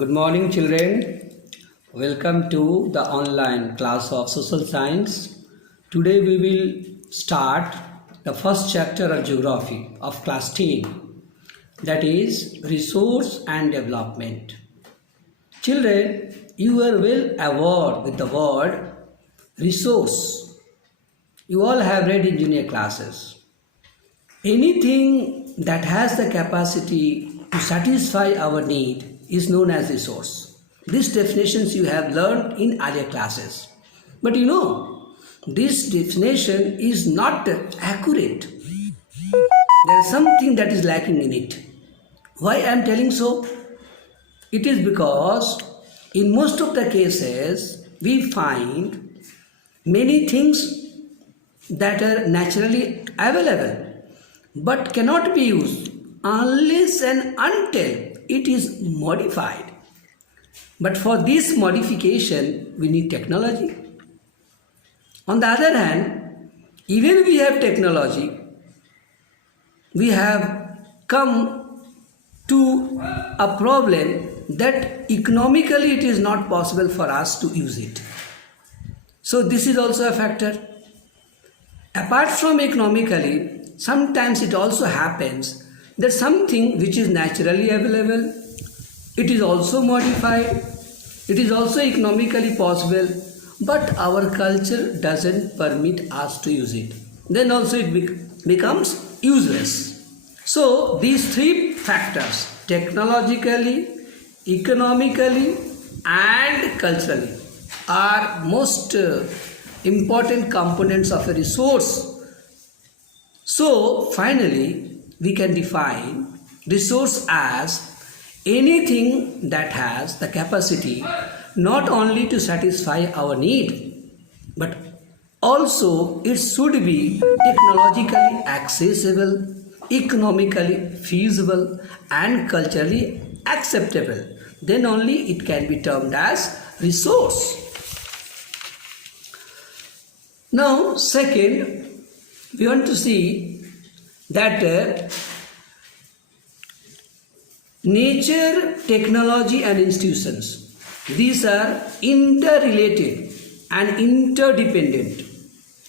Good morning, children. Welcome to the online class of social science. Today we will start the first chapter of geography of class 10, that is resource and development. Children, you are well aware with the word resource. You all have read in junior classes. Anything that has the capacity to satisfy our need is known as resource. These definitions you have learned in earlier classes. But this definition is not accurate. There is something that is lacking in it. Why I am telling so? It is because in most of the cases we find many things that are naturally available but cannot be used unless and until it is modified. But for this modification, we need technology. On the other hand, even we have technology, we have come to a problem that economically it is not possible for us to use it. So this is also a factor. Apart from economically, sometimes it also happens that something which is naturally available, it is also modified, it is also economically possible, but our culture doesn't permit us to use it. Then also it becomes useless. So these three factors, technologically, economically and culturally, are most important components of a resource. So finally, we can define resource as anything that has the capacity not only to satisfy our need, but also it should be technologically accessible, economically feasible and culturally acceptable. Then only it can be termed as resource. Now, second, we want to see that nature, technology and institutions, these are interrelated and interdependent.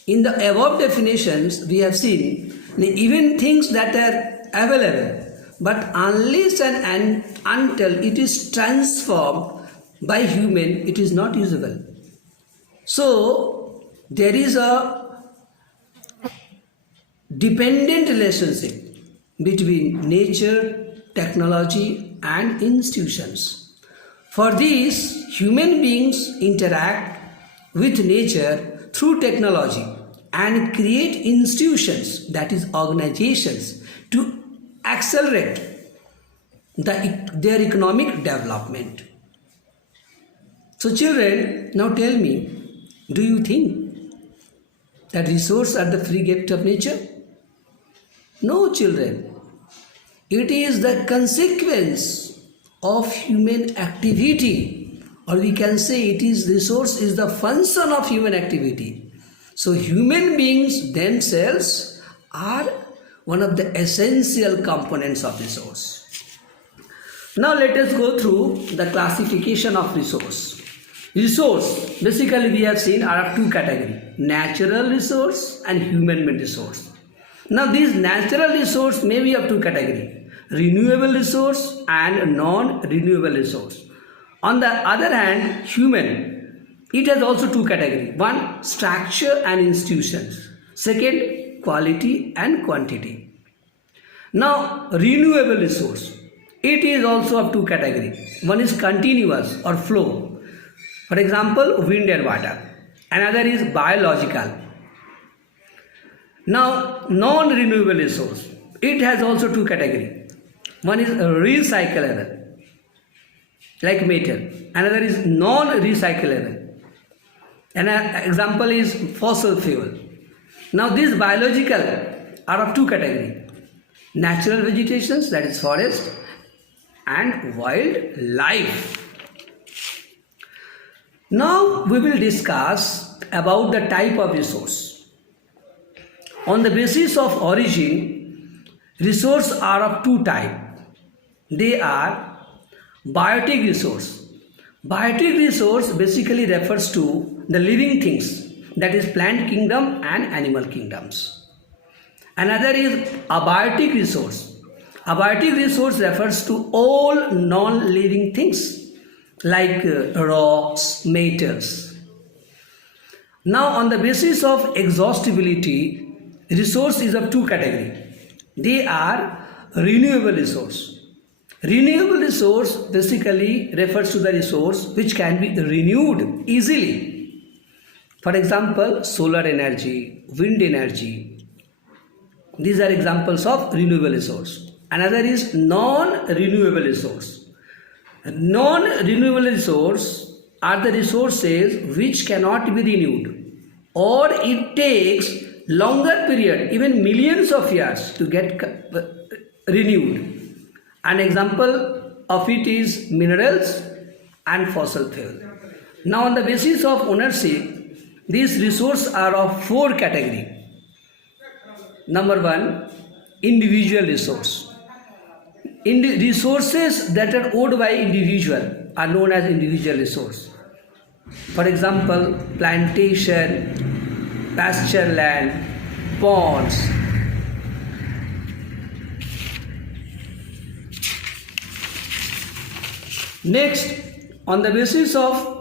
In the above definitions, we have seen even things that are available, but unless and until it is transformed by human, it is not usable. So, there is a dependent relationship between nature, technology and institutions. For this, human beings interact with nature through technology and create institutions, that is organizations, to accelerate their economic development. So children, now tell me, do you think that resources are the free gift of nature? No, children. It is the consequence of human activity, or we can say it is resource is the function of human activity. So human beings themselves are one of the essential components of resource. Now let us go through the classification of resource. Resource, basically we have seen are of two categories, natural resource and human-made resource. Now these natural resource may be of two categories, renewable resource and non-renewable resource. On the other hand, human, it has also two categories. One, structure and institutions. Second, quality and quantity. Now, renewable resource, it is also of two categories. One is continuous or flow. For example, wind and water. Another is biological. Now, non-renewable resource, it has also two categories. One is recyclable, like metal. Another is non-recyclable. An example is fossil fuel. Now, these biological are of two categories. Natural vegetations, that is forest, and wildlife. Now, we will discuss about the type of resource. On the basis of origin, resources are of two types. They are Biotic resource. Biotic resource basically refers to the living things, that is plant kingdom and animal kingdoms. Another is abiotic resource. Abiotic resource refers to all non-living things like rocks, metals. Now on the basis of exhaustibility, resource is of two categories. They are renewable resource. Renewable resource basically refers to the resource which can be renewed easily. For example, solar energy, wind energy. These are examples of renewable resource. Another is non-renewable resource. Non-renewable resource are the resources which cannot be renewed, or it takes longer period, even millions of years, to get renewed. An example of it is minerals and fossil fuel. Now on the basis of ownership, these resources are of four categories. Number one, individual resource. Resources that are owned by individual are known as individual resource. For example, plantation, pasture land, ponds. Next, on the basis of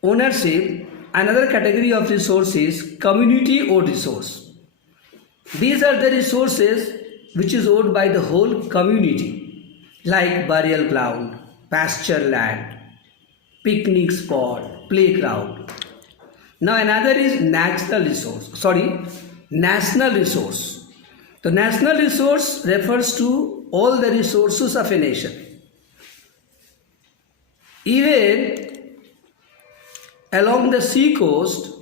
ownership, another category of resource is community owned resource. These are the resources which is owned by the whole community, like burial ground, pasture land, picnic spot, playground. Now another is national resource. The national resource refers to all the resources of a nation. Even along the sea coast,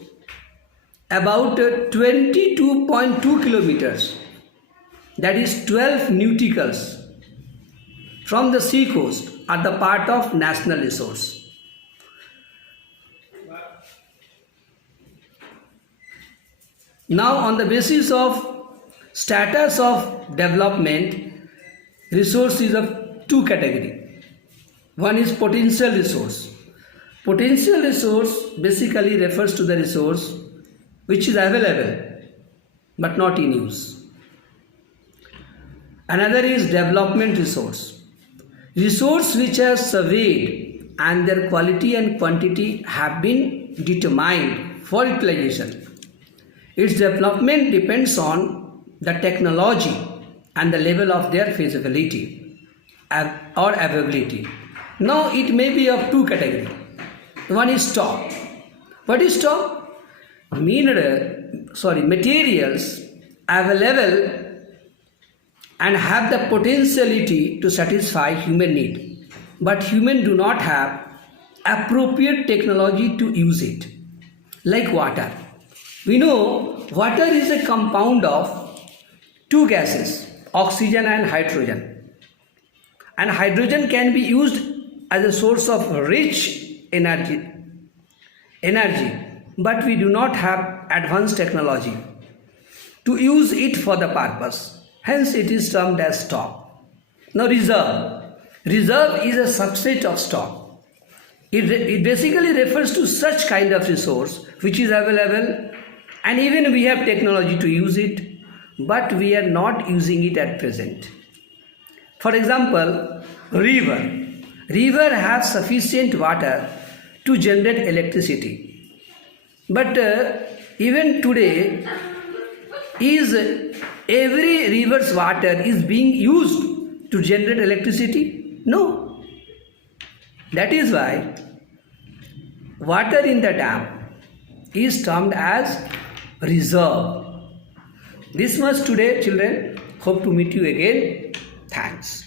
about 22.2 kilometers, that is 12 nauticals from the sea coast, are the part of national resource. Now on the basis of status of development, resource is of two categories. One is potential resource. Potential resource basically refers to the resource which is available but not in use. Another is development resource. Resource which are surveyed and their quality and quantity have been determined for utilization. Its development depends on the technology and the level of their feasibility or availability. Now it may be of two categories. One is stock. What is stock? Materials available and have the potentiality to satisfy human need, but humans do not have appropriate technology to use it. Like water. We know water is a compound of two gases, oxygen and hydrogen. And hydrogen can be used as a source of rich energy, but we do not have advanced technology to use it for the purpose. Hence it is termed as stock. Now reserve. Reserve is a subset of stock. It basically refers to such kind of resource which is available, and even we have technology to use it, but we are not using it at present. For example, river. River has sufficient water to generate electricity. But even today, is every river's water is being used to generate electricity? No. That is why water in the dam is termed as reserve. This much today, children. Hope to meet you again. Thanks.